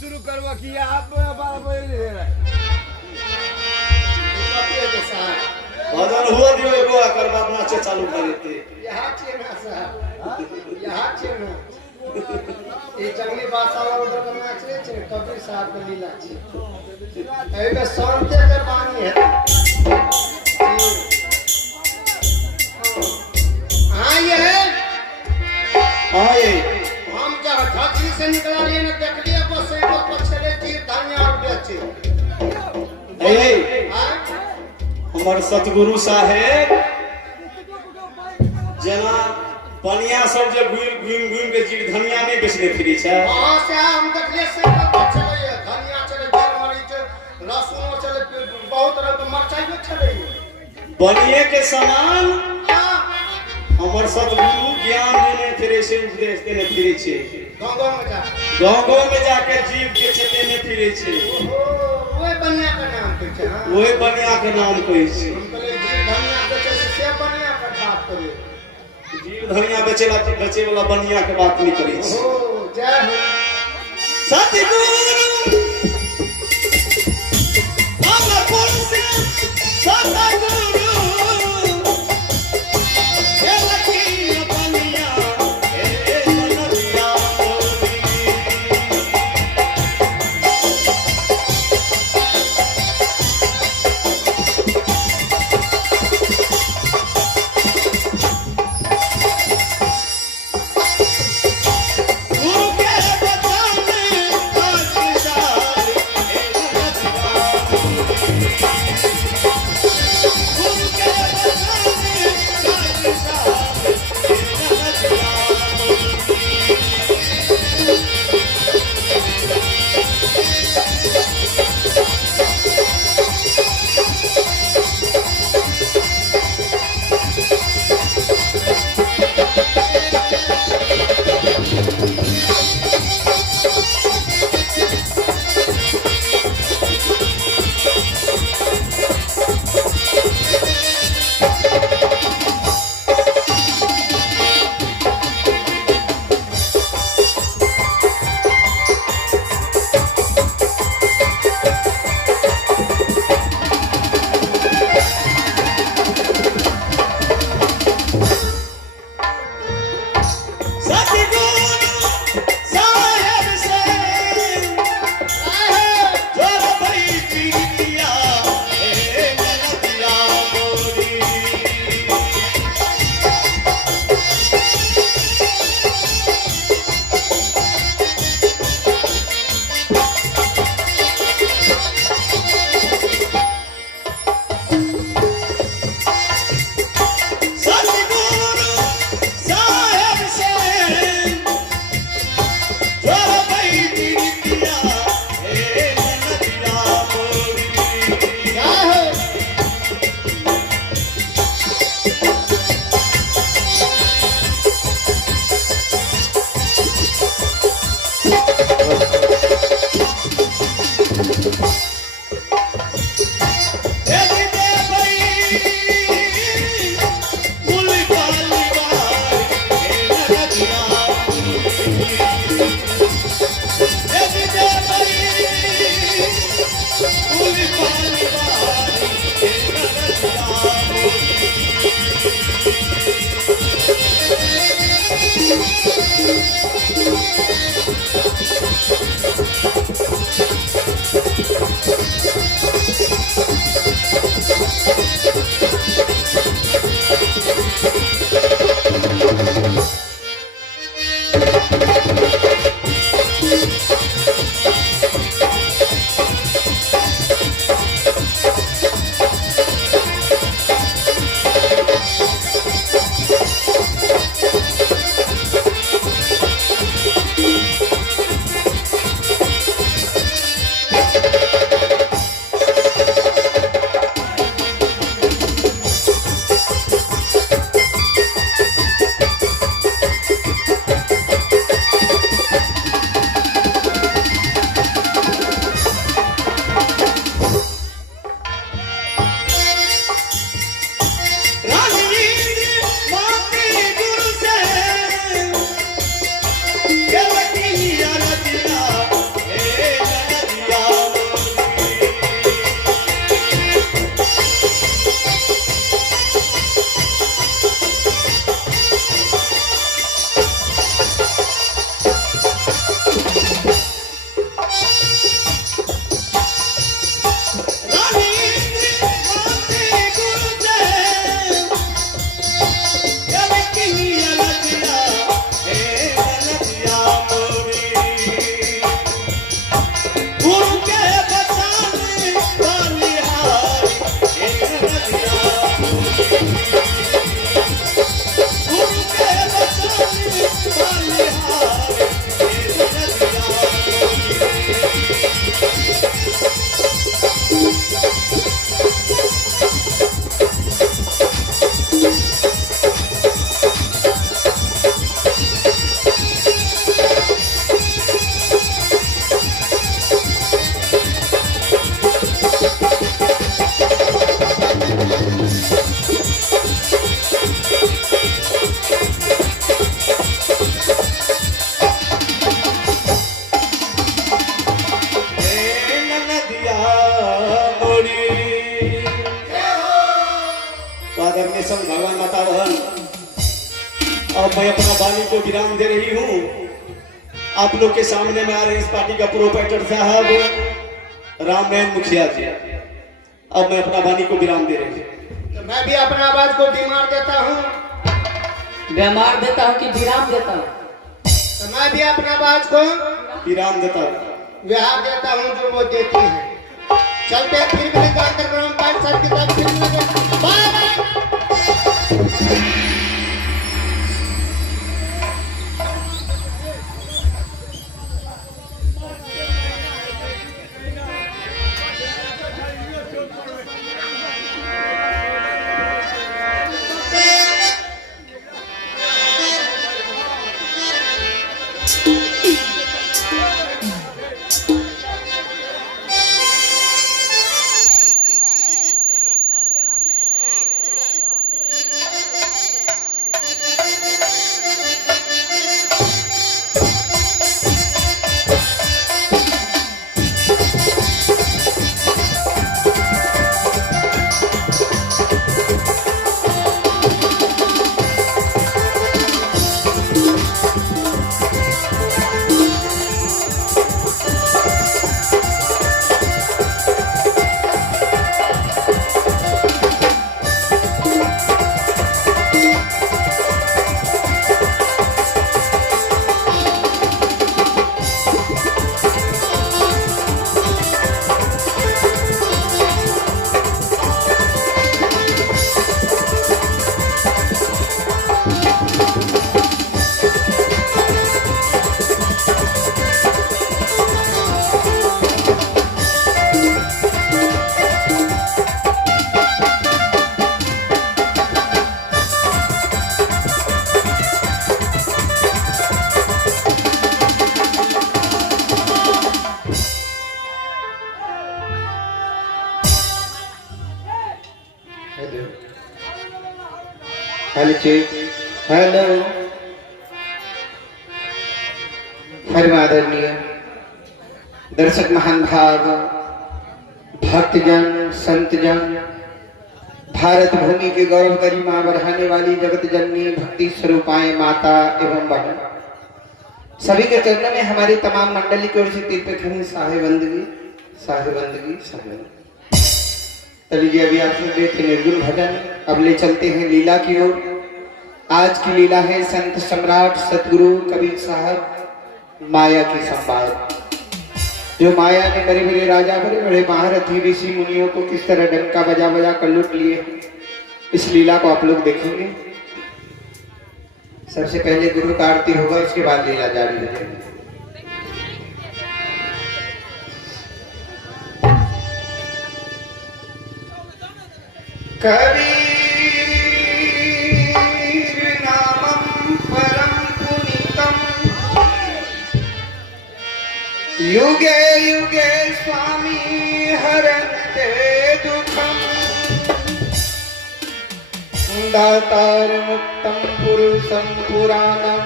शुरू करवा कि आप भजन हो दियो एगो एकर बाद नाचे चालू करे के यहाँ छे ना साहब यहाँ छे ना ये जंगली भाषा वाला उधर का नाच रे छे कबीर साहब का लीला छे एबे शांति के बानी है हां ये हम जब झकरी से निकला लिए ना देख लिया बस से बस चले तीर धनिया और बेचे हां हमर सतगुरु साहेब जना पनिया सब जे घूम के जीर धनिया नहीं बेचने फिरी छै हां से हम देखले से बस चले धनिया चले जीर मरीच लहसुन चले बहुत तरह के मिर्चाई चले बनिए के समान हमर सतगुरु ज्ञान देने फिरे से उपदेश देने फिरे छे गांव में जाके जीव के चटे में फिरे छे ओए बनिया का नाम कहै छै ओए बनिया के नाम कहै छै हम कहले जीव धनिया बेचे से बनिया का बात करे जीव धनिया बेचे वाला बनिया के बात नहीं करै छै ओ जय हो सतगुरु हमर पुरुष सतगुरु गुरु के बचन तो आदरणीय संत भगवान माता बहन, अब मैं अपना वाणी को विराम दे रही हूँ। आप लोग के सामने में आ रहे इस पार्टी का प्रोपराइटर साहब रामनारायण मुखिया जी। अब मैं अपना वाणी को विराम दे रही हूँ। तो मैं भी अपना आवाज को बीमार देता हूँ, बीमार देता हूँ कि विराम देता हूँ? तो मैं भी अपना आवाज को विराम देता हूँ। विहार देता हूँ जो वो देती है। चलते हैं फिर भी अंतर्ग्राम पाठशाला की तरफ फिर मिलेंगे। बाय। हेलो आदरणीय दर्शक महान भाव, भक्तजन, संतजन, भारत भूमि के गौरव गरिमा बढ़ाने वाली जगत जननी भक्ति स्वरूपाएं माता एवं बहन, सभी के चरणों में हमारी तमाम मंडली की ओर से तीर्थखंड साहेबंदगी साहेबंदगी साहेबंदगी। चलिए अभी आप सुन रहे थे निर्गुण भजन। अब ले चलते हैं लीला की ओर। आज की लीला है संत सम्राट सतगुरु कबीर साहब माया की संवाद। जो माया ने बड़े बड़े राजा, बड़े बड़े महारथी ऋषि मुनियों को किस तरह डंका बजा बजा कर लूट लिए, इस लीला को आप लोग देखेंगे। सबसे पहले गुरु का आरती होगा, उसके बाद लीला जारी रहेगी। कबीर नामं परम पुनीतम, युगे युगे स्वामी हरन्ते दुखम, दातार मुक्तम पुरुषं पुराणं,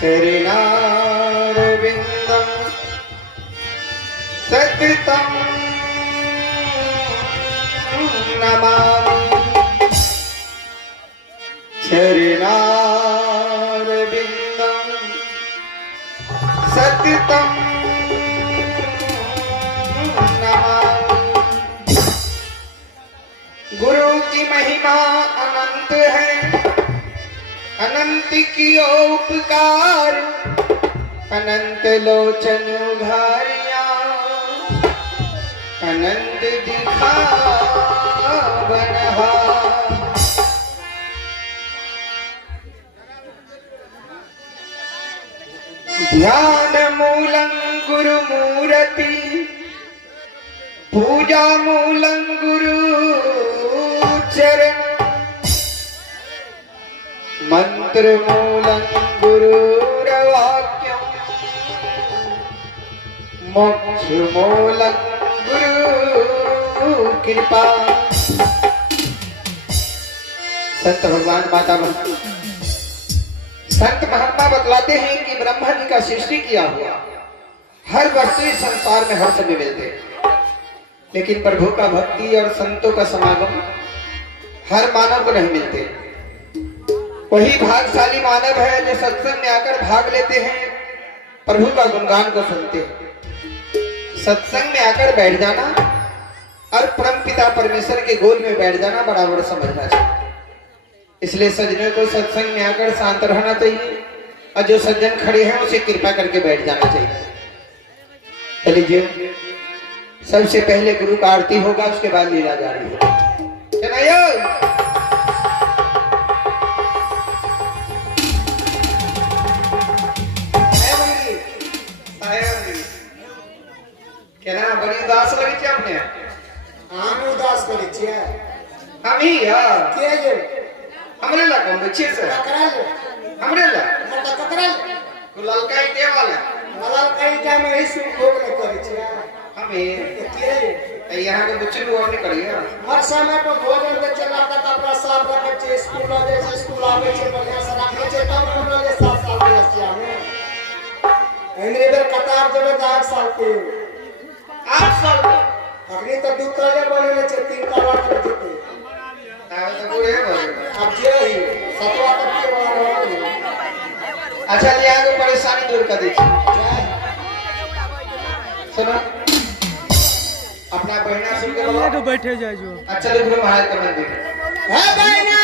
चरणारविंदं सततं नमामि, चरणारविंदं सततं नमामि। गुरु की महिमा अनंत है, अनंत की उपकार, अनंत लोचन उघारिया, अनंत दिखा बनहा। ध्यान मूलं गुरु मूर्ति, पूजा मूलं गुरु चरण, मंत्र मूलं गुरु वाक्यम, मोक्ष मूलं गुरु कृपा। संत भगवान माता बहन, संत महात्मा बतलाते हैं कि ब्रह्मा जी का सृष्टि किया हुआ हर वस्तु इस संसार में हर समय मिलते हैं। लेकिन प्रभु का भक्ति और संतों का समागम हर मानव को नहीं मिलते। वही भाग्यशाली मानव है जो सत्संग में आकर भाग लेते हैं, प्रभु का गुणगान को सुनते हैं। सत्संग में आकर बैठ जाना और परम पिता परमेश्वर के गोद में बैठ जाना बराबर समझना चाहिए। इसलिए सज्जनों को सत्संग में आकर शांत रहना चाहिए और जो सज्जन खड़े हैं उसे कृपा करके बैठ जाना चाहिए। चलिए, सबसे पहले गुरु का आरती होगा, उसके बाद लीला जारी होगा। केना बड़ी उदास लगे छे अपने? हम उदास करे छियै। हम ही यार के जे हमरे ला कौन बच्चे से टकराल हमरे ला मत टकराल गुलाल का ही दे वाला मलाल कई टाइम ही सुख भोग न करे छियै। हमें के यहाँ के बच्चे लोग और नहीं करिए। हर समय पर भोजन के चला का कपड़ा साफ रखे छियै, स्कूल जाय छै, स्कूल आवे छै, बढ़िया से रखे छै, तब कोनो जे साफ साफ रसिया में एने बेर कतार जब 8 साल के 8 साल का अभी तो दू तले बने छै, 3 तला तक जेते तावे तो बूढ़े हो। अब जे ही 7वां तक के बना। अच्छा, यहाँ को परेशानी दूर कर दीजिए। सुनो, अपना बहना सुन के बोलो। बैठे जाए जो। अच्छा, गुरु महाराज का मंदिर है बहना